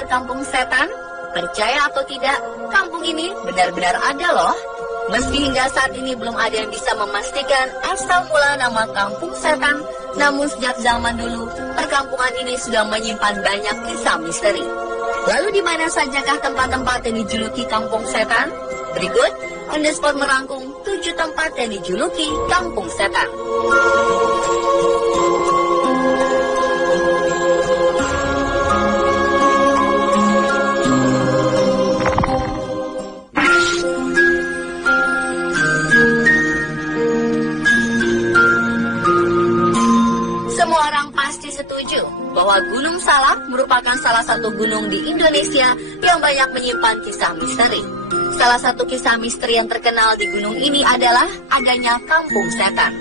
mendengar kampung setan? Percaya atau tidak, kampung ini benar-benar ada loh. Meski hingga saat ini belum ada yang bisa memastikan asal mula nama kampung setan, namun sejak zaman dulu, perkampungan ini sudah menyimpan banyak kisah misteri. Lalu di mana sajakah tempat-tempat yang dijuluki kampung setan? Berikut, On The Spot merangkum 7 tempat yang dijuluki kampung setan. Semua orang pasti setuju bahwa Gunung Salak merupakan salah satu gunung di Indonesia yang banyak menyimpan kisah misteri. Salah satu kisah misteri yang terkenal di gunung ini adalah adanya kampung setan.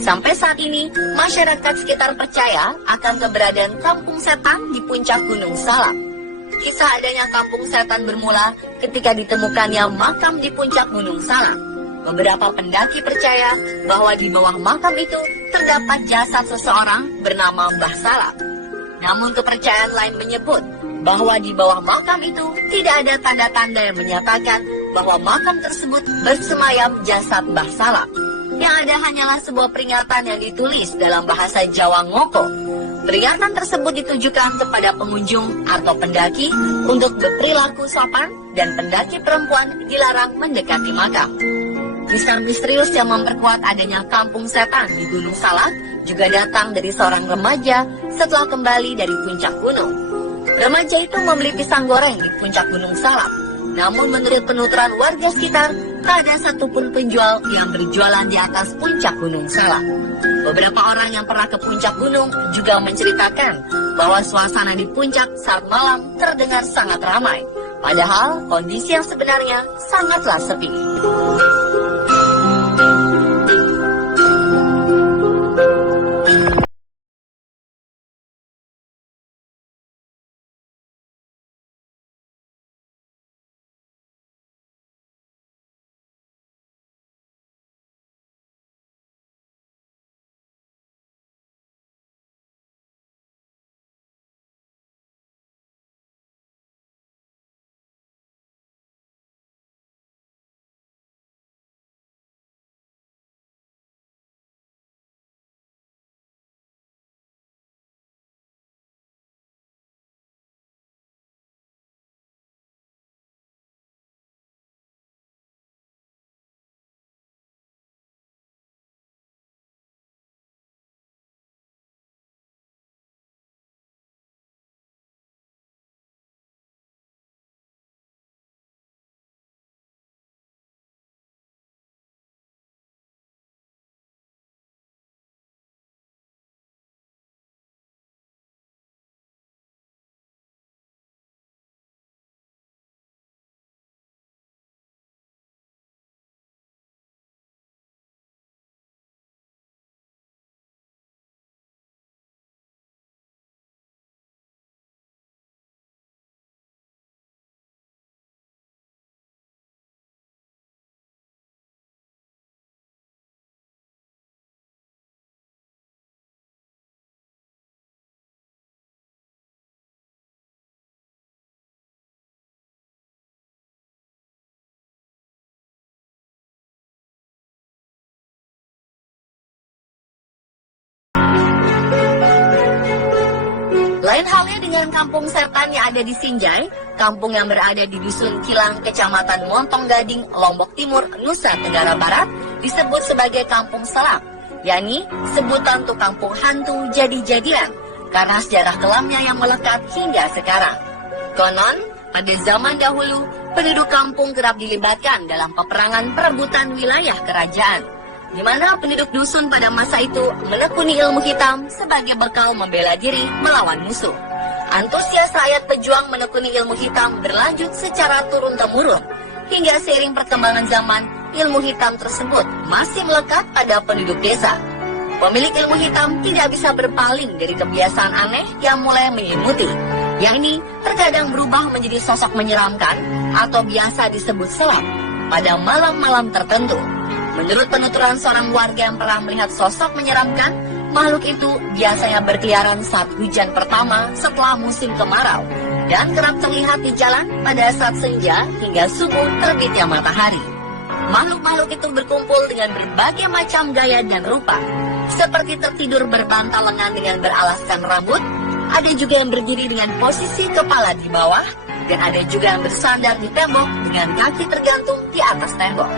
Sampai saat ini, masyarakat sekitar percaya akan keberadaan kampung setan di puncak Gunung Salak. Kisah adanya kampung setan bermula ketika ditemukannya makam di puncak Gunung Salak. Beberapa pendaki percaya bahwa di bawah makam itu terdapat jasad seseorang bernama Mbah Salak. Namun kepercayaan lain menyebut bahwa di bawah makam itu tidak ada tanda-tanda yang menyatakan bahwa makam tersebut bersemayam jasad Mbah Salak. Yang ada hanyalah sebuah peringatan yang ditulis dalam bahasa Jawa Ngoko. Peringatan tersebut ditujukan kepada pengunjung atau pendaki untuk berperilaku sopan dan pendaki perempuan dilarang mendekati makam. Kisah misterius yang memperkuat adanya kampung setan di Gunung Salak juga datang dari seorang remaja setelah kembali dari puncak gunung. Remaja itu membeli pisang goreng di puncak Gunung Salak. Namun menurut penuturan warga sekitar, tak ada satupun penjual yang berjualan di atas puncak Gunung Salak. Beberapa orang yang pernah ke puncak gunung juga menceritakan bahwa suasana di puncak saat malam terdengar sangat ramai. Padahal kondisi yang sebenarnya sangatlah sepi. Lain halnya dengan kampung setan yang ada di Sinjai, kampung yang berada di Dusun Kilang, Kecamatan Montong Gading, Lombok Timur, Nusa Tenggara Barat, disebut sebagai kampung Salak, yakni sebutan untuk kampung hantu jadi-jadian, karena sejarah kelamnya yang melekat hingga sekarang. Konon, pada zaman dahulu, penduduk kampung kerap dilibatkan dalam peperangan perebutan wilayah kerajaan, di mana penduduk dusun pada masa itu menekuni ilmu hitam sebagai bekal membela diri melawan musuh. Antusias rakyat pejuang menekuni ilmu hitam berlanjut secara turun-temurun, hingga seiring perkembangan zaman, ilmu hitam tersebut masih melekat pada penduduk desa. Pemilik ilmu hitam tidak bisa berpaling dari kebiasaan aneh yang mulai menyelimuti, yakni terkadang berubah menjadi sosok menyeramkan atau biasa disebut selam pada malam-malam tertentu. Menurut penuturan seorang warga yang pernah melihat sosok menyeramkan, makhluk itu biasanya berkeliaran saat hujan pertama setelah musim kemarau. dan kerap terlihat di jalan pada saat senja hingga subuh terbitnya matahari. Makhluk-makhluk itu berkumpul dengan berbagai macam gaya dan rupa, seperti tertidur berbantal lengan dengan beralaskan rambut, ada juga yang berdiri dengan posisi kepala di bawah, dan ada juga yang bersandar di tembok dengan kaki tergantung di atas tembok.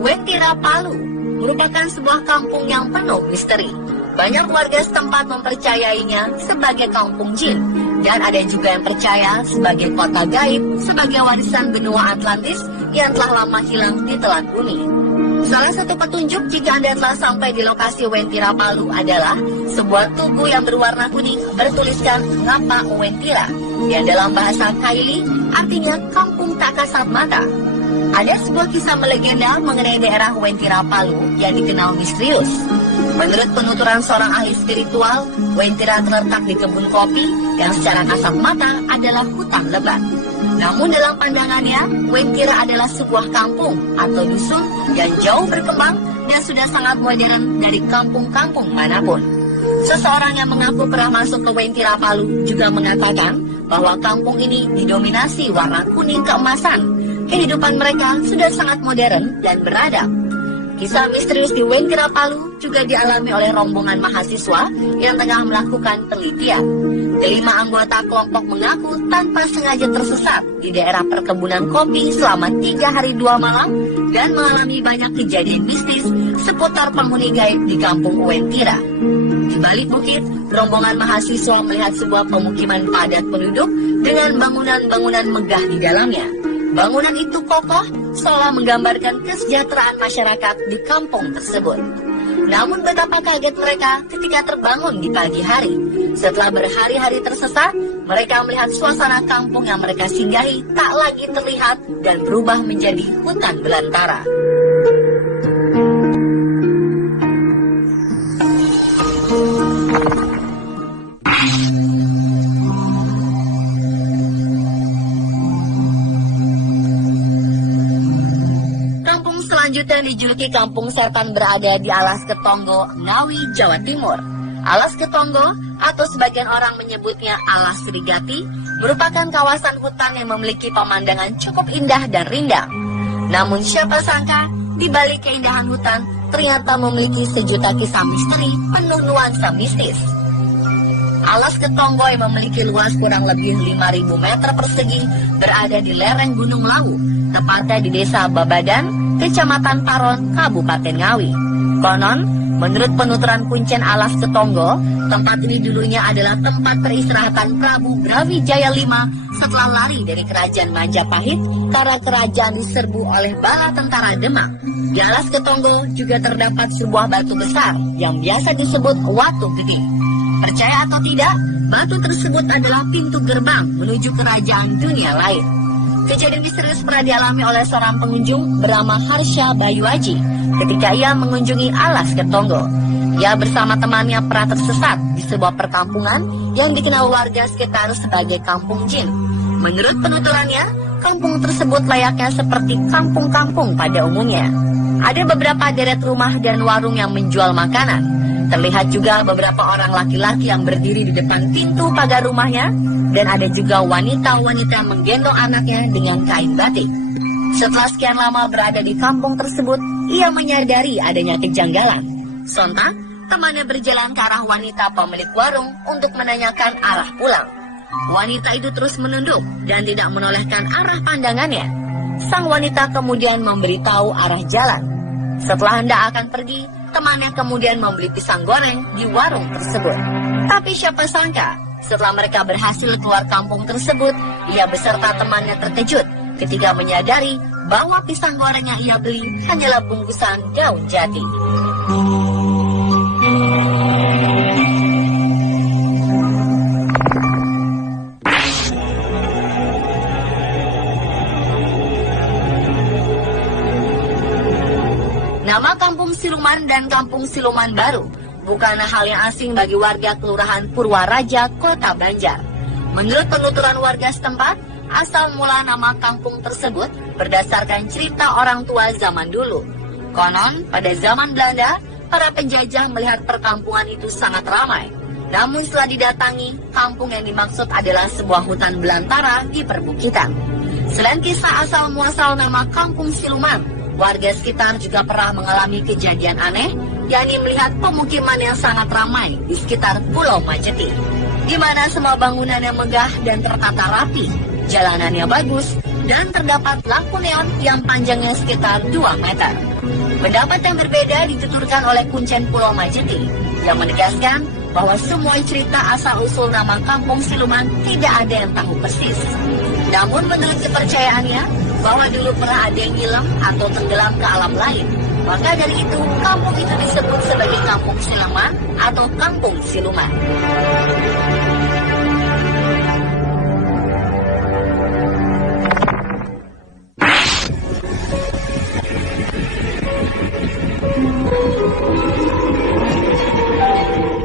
Wentira Palu merupakan sebuah kampung yang penuh misteri. Banyak warga setempat mempercayainya sebagai kampung jin, dan ada juga yang percaya sebagai kota gaib, sebagai warisan benua Atlantis yang telah lama hilang di telan bumi. Salah satu petunjuk jika Anda telah sampai di lokasi Wentira Palu adalah sebuah tugu yang berwarna kuning bertuliskan Ngapa Wentira, yang dalam bahasa Kaili artinya kampung tak kasat mata. Ada sebuah kisah melegenda mengenai daerah Wentira Palu yang dikenal misterius. Menurut penuturan seorang ahli spiritual, Wentira terletak di kebun kopi yang secara kasat mata adalah hutan lebat. Namun dalam pandangannya, Wentira adalah sebuah kampung atau dusun yang jauh berkembang dan sudah sangat modern dari kampung-kampung manapun. Seseorang yang mengaku pernah masuk ke Wentira Palu juga mengatakan bahwa kampung ini didominasi warna kuning keemasan. Kehidupan mereka sudah sangat modern dan beradab. Kisah misterius di Wentira Palu juga dialami oleh rombongan mahasiswa yang tengah melakukan penelitian. Kelima anggota kelompok mengaku tanpa sengaja tersesat di daerah perkebunan kopi selama 3 hari 2 malam dan mengalami banyak kejadian mistis seputar penghuni gaib di kampung Wentira. Di balik bukit, rombongan mahasiswa melihat sebuah pemukiman padat penduduk dengan bangunan-bangunan megah di dalamnya. Bangunan itu kokoh, seolah menggambarkan kesejahteraan masyarakat di kampung tersebut. Namun betapa kaget mereka ketika terbangun di pagi hari. Setelah berhari-hari tersesat, mereka melihat suasana kampung yang mereka singgahi tak lagi terlihat dan berubah menjadi hutan belantara. Selanjutnya dijuluki Kampung Setan berada di Alas Ketonggo, Ngawi, Jawa Timur. Alas Ketonggo atau sebagian orang menyebutnya Alas Serigati merupakan kawasan hutan yang memiliki pemandangan cukup indah dan rindang. Namun siapa sangka di balik keindahan hutan ternyata memiliki sejuta kisah misteri penuh nuansa mistis. Alas Ketonggo yang memiliki luas kurang lebih 5.000 meter persegi berada di lereng Gunung Lawu, tepatnya di Desa Babadan, Kecamatan Paron, Kabupaten Ngawi. Konon, menurut penuturan Kuncen Alas Ketonggo, tempat ini dulunya adalah tempat peristirahatan Prabu Brawijaya V setelah lari dari kerajaan Majapahit karena kerajaan diserbu oleh bala tentara Demak. Di Alas Ketonggo juga terdapat sebuah batu besar yang biasa disebut Watu Gede. Percaya atau tidak, batu tersebut adalah pintu gerbang menuju kerajaan dunia lain. Kejadian misterius pernah dialami oleh seorang pengunjung bernama Harsha Bayuaji ketika ia mengunjungi Alas Ketonggo. Ia bersama temannya pernah tersesat di sebuah perkampungan yang dikenal warga sekitar sebagai kampung jin. Menurut penuturannya, kampung tersebut layaknya seperti kampung-kampung pada umumnya. Ada beberapa deret rumah dan warung yang menjual makanan. Terlihat juga beberapa orang laki-laki yang berdiri di depan pintu pagar rumahnya, dan ada juga wanita-wanita yang menggendong anaknya dengan kain batik. Setelah sekian lama berada di kampung tersebut, ia menyadari adanya kejanggalan. Sontak, temannya berjalan ke arah wanita pemilik warung untuk menanyakan arah pulang. Wanita itu terus menunduk dan tidak menolehkan arah pandangannya. Sang wanita kemudian memberitahu arah jalan. Setelah hendak akan pergi, temannya kemudian membeli pisang goreng di warung tersebut. Tapi siapa sangka, setelah mereka berhasil keluar kampung tersebut, ia beserta temannya terkejut ketika menyadari bahwa pisang goreng yang ia beli hanyalah bungkusan daun jati. Nama Kampung Siluman dan Kampung Siluman Baru bukanlah hal yang asing bagi warga Kelurahan Purwaraja, Kota Banjar. Menurut penuturan warga setempat, asal mula nama kampung tersebut berdasarkan cerita orang tua zaman dulu. Konon, pada zaman Belanda, para penjajah melihat perkampungan itu sangat ramai. Namun setelah didatangi, kampung yang dimaksud adalah sebuah hutan belantara di perbukitan. Selain kisah asal muasal nama Kampung Siluman, warga sekitar juga pernah mengalami kejadian aneh, yakni melihat pemukiman yang sangat ramai di sekitar Pulau Majeti, di mana semua bangunannya megah dan tertata rapi, jalanannya bagus, dan terdapat lampu neon yang panjangnya sekitar 2 meter. Pendapat yang berbeda dituturkan oleh Kuncen Pulau Majeti, yang menegaskan bahwa semua cerita asal-usul nama Kampung Siluman tidak ada yang tahu persis. Namun menurut kepercayaannya, bahwa dulu pernah ada yang hilang atau tenggelam ke alam lain. Maka dari itu, kampung itu disebut sebagai Kampung Siluman atau Kampung Siluman.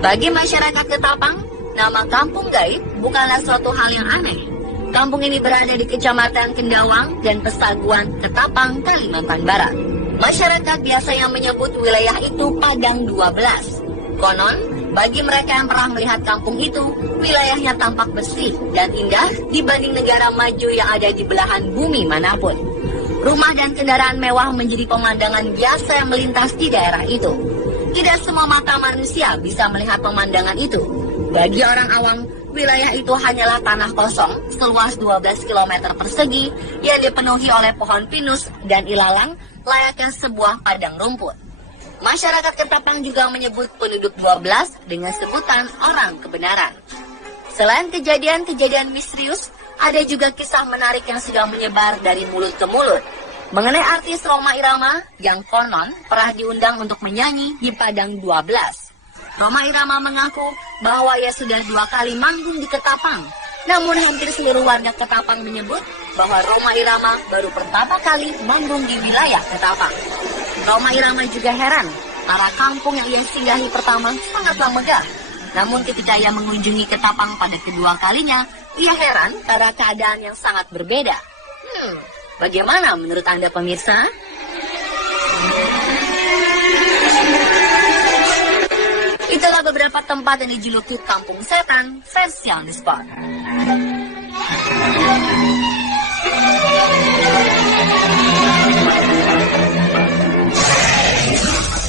Bagi masyarakat Ketapang, nama Kampung Gaib bukanlah suatu hal yang aneh. Kampung ini berada di Kecamatan Kendawang dan Pesaguan, Ketapang, Kalimantan Barat. Masyarakat biasanya menyebut wilayah itu Padang 12. Konon, bagi mereka yang pernah melihat kampung itu, wilayahnya tampak bersih dan indah dibanding negara maju yang ada di belahan bumi manapun. Rumah dan kendaraan mewah menjadi pemandangan biasa yang melintas di daerah itu. Tidak semua mata manusia bisa melihat pemandangan itu. Bagi orang awam, wilayah itu hanyalah tanah kosong seluas 12 km persegi yang dipenuhi oleh pohon pinus dan ilalang layaknya sebuah padang rumput. Masyarakat Ketapang juga menyebut penduduk 12 dengan sebutan orang kebenaran. Selain kejadian-kejadian misterius, ada juga kisah menarik yang sudah menyebar dari mulut ke mulut mengenai artis Rhoma Irama yang konon pernah diundang untuk menyanyi di Padang 12. Rhoma Irama mengaku bahwa ia sudah 2 kali manggung di Ketapang. Namun hampir seluruh warga Ketapang menyebut bahwa Rhoma Irama baru pertama kali manggung di wilayah Ketapang. Rhoma Irama juga heran karena kampung yang ia singgahi pertama sangatlah megah. Namun ketika ia mengunjungi Ketapang pada kedua kalinya, ia heran karena keadaan yang sangat berbeda. Bagaimana menurut Anda pemirsa? Itulah beberapa tempat yang dijuluki Kampung Setan versi on the spot.